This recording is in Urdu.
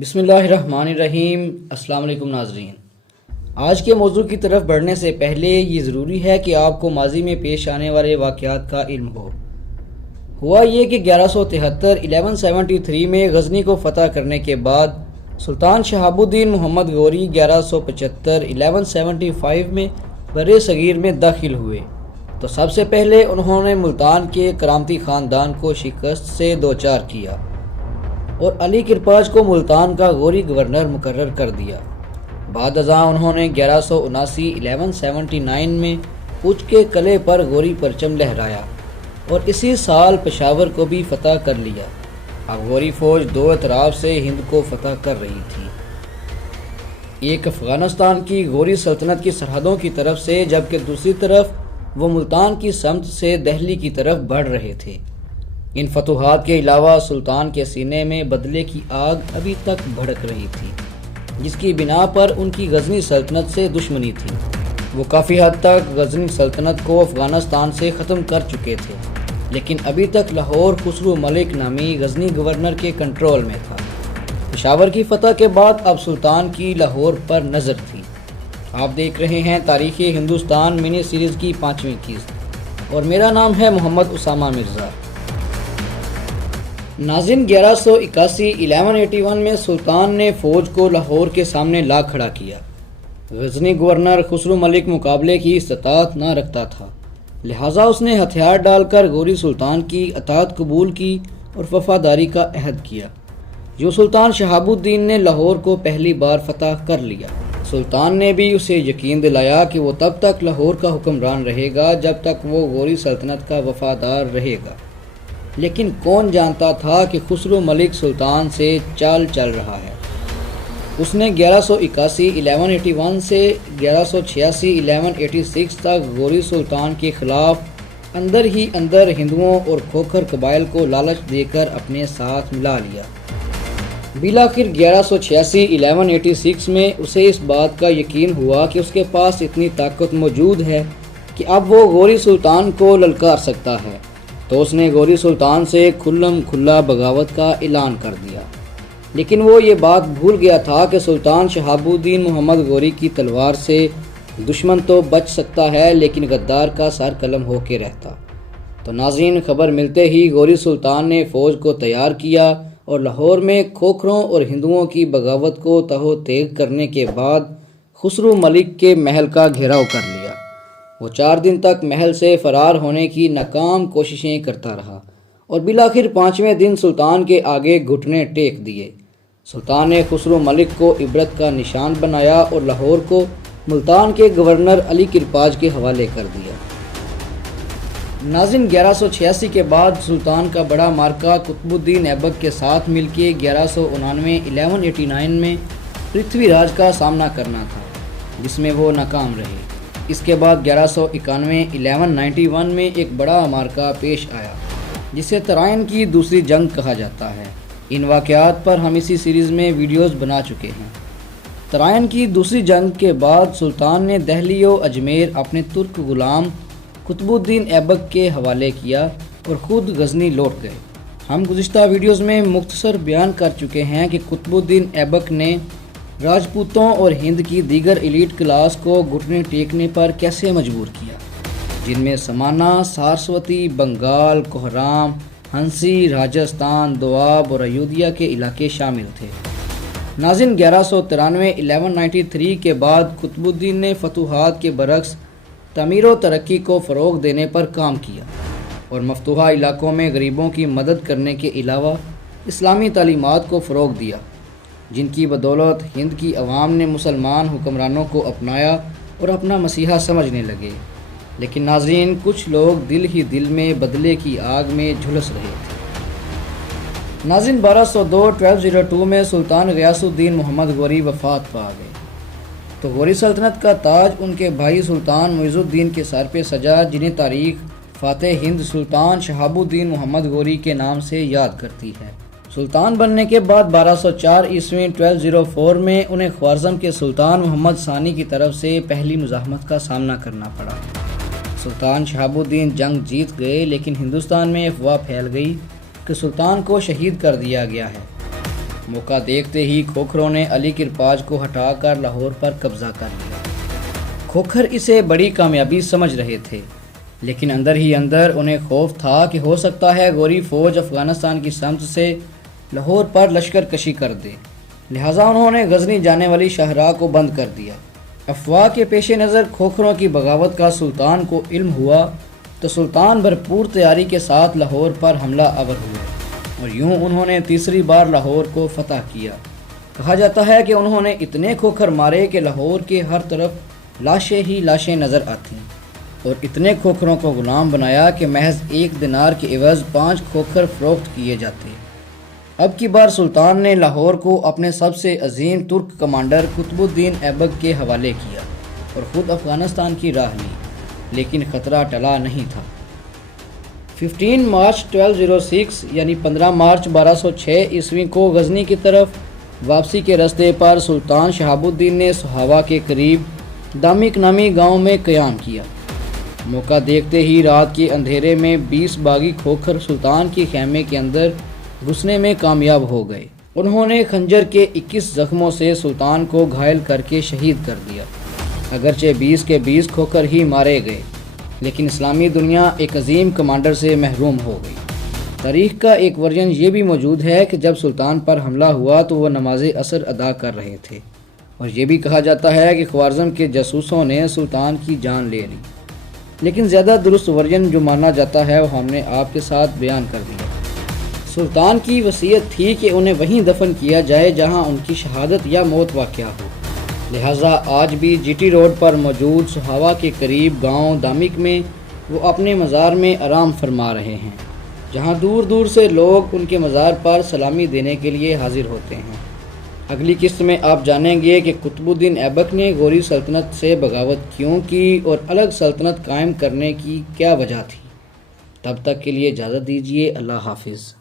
بسم اللہ الرحمن الرحیم۔ السلام علیکم ناظرین، آج کے موضوع کی طرف بڑھنے سے پہلے یہ ضروری ہے کہ آپ کو ماضی میں پیش آنے والے واقعات کا علم ہو۔ ہوا یہ کہ 1173 میں غزنی کو فتح کرنے کے بعد سلطان شہاب الدین محمد غوری 1175 میں بر صغیر میں داخل ہوئے تو سب سے پہلے انہوں نے ملتان کے کرامتی خاندان کو شکست سے دوچار کیا اور علی کرپاج کو ملتان کا غوری گورنر مقرر کر دیا۔ بعد ازاں انہوں نے 1179 میں اچ کے قلعے پر غوری پرچم لہرایا اور اسی سال پشاور کو بھی فتح کر لیا۔ اب غوری فوج دو اطراف سے ہند کو فتح کر رہی تھی، ایک افغانستان کی غوری سلطنت کی سرحدوں کی طرف سے، جبکہ دوسری طرف وہ ملتان کی سمت سے دہلی کی طرف بڑھ رہے تھے۔ ان فتوحات کے علاوہ سلطان کے سینے میں بدلے کی آگ ابھی تک بھڑک رہی تھی، جس کی بنا پر ان کی غزنی سلطنت سے دشمنی تھی۔ وہ کافی حد تک غزنی سلطنت کو افغانستان سے ختم کر چکے تھے، لیکن ابھی تک لاہور خسرو ملک نامی غزنی گورنر کے کنٹرول میں تھا۔ پشاور کی فتح کے بعد اب سلطان کی لاہور پر نظر تھی۔ آپ دیکھ رہے ہیں تاریخ ہندوستان منی سیریز کی 5ویں قسط اور میرا نام ہے محمد اسامہ مرزا۔ ناظرین، 1181 میں سلطان نے فوج کو لاہور کے سامنے لا کھڑا کیا۔ غزنی گورنر خسرو ملک مقابلے کی استطاعت نہ رکھتا تھا، لہٰذا اس نے ہتھیار ڈال کر غوری سلطان کی اطاعت قبول کی اور وفاداری کا عہد کیا۔ جو سلطان شہاب الدین نے لاہور کو پہلی بار فتح کر لیا، سلطان نے بھی اسے یقین دلایا کہ وہ تب تک لاہور کا حکمران رہے گا جب تک وہ غوری سلطنت کا وفادار رہے گا۔ لیکن کون جانتا تھا کہ خسرو ملک سلطان سے چال چل رہا ہے۔ اس نے 1181 سے 1186 تک غوری سلطان کے خلاف اندر ہی اندر ہندوؤں اور کھوکھر قبائل کو لالچ دے کر اپنے ساتھ ملا لیا۔ بالآخر 1186 میں اسے اس بات کا یقین ہوا کہ اس کے پاس اتنی طاقت موجود ہے کہ اب وہ غوری سلطان کو للکار سکتا ہے، تو اس نے غوری سلطان سے کھلم کھلا بغاوت کا اعلان کر دیا۔ لیکن وہ یہ بات بھول گیا تھا کہ سلطان شہاب الدین محمد غوری کی تلوار سے دشمن تو بچ سکتا ہے، لیکن غدار کا سر قلم ہو کے رہتا۔ تو ناظرین، خبر ملتے ہی غوری سلطان نے فوج کو تیار کیا اور لاہور میں کھوکھروں اور ہندوؤں کی بغاوت کو تہو تیگ کرنے کے بعد خسرو ملک کے محل کا گھیراؤ کر لیا۔ وہ 4 دن تک محل سے فرار ہونے کی ناکام کوششیں کرتا رہا اور بالآخر 5ویں دن سلطان کے آگے گھٹنے ٹیک دیے۔ سلطان نے خسرو ملک کو عبرت کا نشان بنایا اور لاہور کو ملتان کے گورنر علی کرپاج کے حوالے کر دیا۔ ناظرین، 1186 کے بعد سلطان کا بڑا مارکہ قطب الدین ایبک کے ساتھ مل کے 1189 میں پرتھوی راج کا سامنا کرنا تھا، جس میں وہ ناکام رہے۔ اس کے بعد 1191 میں ایک بڑا مارکہ پیش آیا، جسے ترائن کی دوسری جنگ کہا جاتا ہے۔ ان واقعات پر ہم اسی سیریز میں ویڈیوز بنا چکے ہیں۔ ترائن کی دوسری جنگ کے بعد سلطان نے دہلی و اجمیر اپنے ترک غلام قطب الدین ایبک کے حوالے کیا اور خود غزنی لوٹ گئے۔ ہم گزشتہ ویڈیوز میں مختصر بیان کر چکے ہیں کہ قطب الدین ایبک نے راجپوتوں اور ہند کی دیگر ایلیٹ کلاس کو گھٹنے ٹیکنے پر کیسے مجبور کیا، جن میں سمانا، سارسوتی، بنگال، کوہرام، ہنسی، راجستھان، دواب اور ایودھیا کے علاقے شامل تھے۔ ناظرین، 1193 کے بعد قطب الدین نے فتوحات کے برعکس تعمیر و ترقی کو فروغ دینے پر کام کیا اور مفتوحہ علاقوں میں غریبوں کی مدد کرنے کے علاوہ اسلامی تعلیمات کو فروغ دیا، جن کی بدولت ہند کی عوام نے مسلمان حکمرانوں کو اپنایا اور اپنا مسیحا سمجھنے لگے۔ لیکن ناظرین، کچھ لوگ دل ہی دل میں بدلے کی آگ میں جھلس رہے تھے۔ ناظرین، 1202 میں سلطان غیاث الدین محمد غوری وفات پا گئے تو غوری سلطنت کا تاج ان کے بھائی سلطان معیز الدین کے سر پہ سجا، جنہیں تاریخ فاتح ہند سلطان شہاب الدین محمد غوری کے نام سے یاد کرتی ہے۔ سلطان بننے کے بعد 1204 میں انہیں خوارزم کے سلطان محمد ثانی کی طرف سے پہلی مزاحمت کا سامنا کرنا پڑا۔ سلطان شہاب الدین جنگ جیت گئے، لیکن ہندوستان میں افواہ پھیل گئی کہ سلطان کو شہید کر دیا گیا ہے۔ موقع دیکھتے ہی کھوکھروں نے علی کرپاج کو ہٹا کر لاہور پر قبضہ کر لیا۔ کھوکھر اسے بڑی کامیابی سمجھ رہے تھے، لیکن اندر ہی اندر انہیں خوف تھا کہ ہو سکتا ہے گوری فوج افغانستان کی سمت سے لاہور پر لشکر کشی کر دے، لہٰذا انہوں نے غزنی جانے والی شاہراہ کو بند کر دیا۔ افواہ کے پیش نظر کھوکھروں کی بغاوت کا سلطان کو علم ہوا تو سلطان بھرپور تیاری کے ساتھ لاہور پر حملہ آور ہوئے اور یوں انہوں نے تیسری بار لاہور کو فتح کیا۔ کہا جاتا ہے کہ انہوں نے اتنے کھوکھر مارے کہ لاہور کے ہر طرف لاشیں ہی لاشیں نظر آتیں، اور اتنے کھوکھروں کو غلام بنایا کہ محض 1 دینار کے عوض 5 کھوکھر فروخت کیے جاتے۔ اب کی بار سلطان نے لاہور کو اپنے سب سے عظیم ترک کمانڈر قطب الدین ایبک کے حوالے کیا اور خود افغانستان کی راہ لی، لیکن خطرہ ٹلا نہیں تھا۔ 15 مارچ 1206 یعنی 15 مارچ 1206 عیسوی کو غزنی کی طرف واپسی کے راستے پر سلطان شہاب الدین نے سہاوا کے قریب دامک نامی گاؤں میں قیام کیا۔ موقع دیکھتے ہی رات کے اندھیرے میں 20 باغی کھوکھر سلطان کے خیمے کے اندر گھسنے میں کامیاب ہو گئے۔ انہوں نے خنجر کے 21 زخموں سے سلطان کو گھائل کر کے شہید کر دیا۔ اگرچہ 20 کے 20 کھوکھر ہی مارے گئے، لیکن اسلامی دنیا ایک عظیم کمانڈر سے محروم ہو گئی۔ تاریخ کا ایک ورژن یہ بھی موجود ہے کہ جب سلطان پر حملہ ہوا تو وہ نماز عصر ادا کر رہے تھے، اور یہ بھی کہا جاتا ہے کہ خوارزم کے جاسوسوں نے سلطان کی جان لے لی، لیکن زیادہ درست ورژن جو مانا جاتا ہے وہ ہم نے آپ کے ساتھ بیان کر دیا۔ سلطان کی وصیت تھی کہ انہیں وہیں دفن کیا جائے جہاں ان کی شہادت یا موت واقع ہو، لہٰذا آج بھی جی ٹی روڈ پر موجود سہاوا کے قریب گاؤں دامک میں وہ اپنے مزار میں آرام فرما رہے ہیں، جہاں دور دور سے لوگ ان کے مزار پر سلامی دینے کے لیے حاضر ہوتے ہیں۔ اگلی قسط میں آپ جانیں گے کہ قطب الدین ایبک نے غوری سلطنت سے بغاوت کیوں کی اور الگ سلطنت قائم کرنے کی کیا وجہ تھی۔ تب تک کے لیے اجازت دیجیے، اللہ حافظ۔